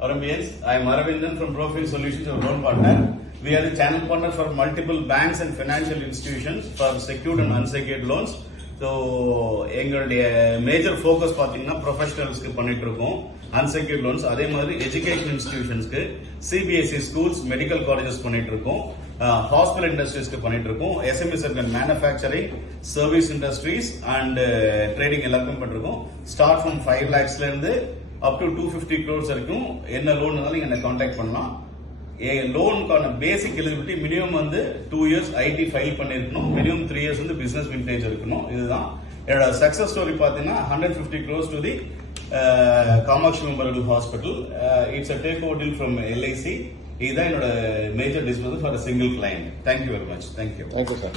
Audience, I am Aravindan from Profile Solutions, our loan partner. We are the channel partner for multiple banks and financial institutions for secured and unsecured loans. So, எங்களுடைய major focus பார்த்தீங்கன்னா ப்ரொஃபஷனல்ஸ்க்கு பண்ணிட்டு இருக்கோம் unsecured loans. அதே மாதிரி education இன்ஸ்டிடியூஷன்ஸ்க்கு CBSE schools, medical colleges பண்ணிட்டு இருக்கோம், ஹாஸ்பிட்டல் இண்டஸ்ட்ரீஸ்க்கு பண்ணிட்டு இருக்கோம், SME sector, manufacturing, service industries and trading எல்லாருக்கும் பண்ணிருக்கோம். ஸ்டார்ட் ஃப்ரம் 5 lakhsல இருந்து அப் டு 250 crores வரைக்கும் என்ன லோன் இருந்தாலும் நீங்க என்ன கான்டாக்ட் பண்ணலாம். லோனுக்கான பேசிக் எலிஜிபிலிட்டி மினிமம் வந்து 2 years ஐடி ஃபைல் பண்ணிருக்கணும், மினிமம் 3 years வந்து பிசினஸ் விண்டேஜ் இருக்கணும். இதுதான் என்னோட சக்சஸ் ஸ்டோரி. பாத்தீங்கன்னா 150 crores to the Kamakshi memorial hospital. It's a take over deal from LIC. இதுதான் என்னோட major disposal for a single client. Thank you very much. Thank you sir.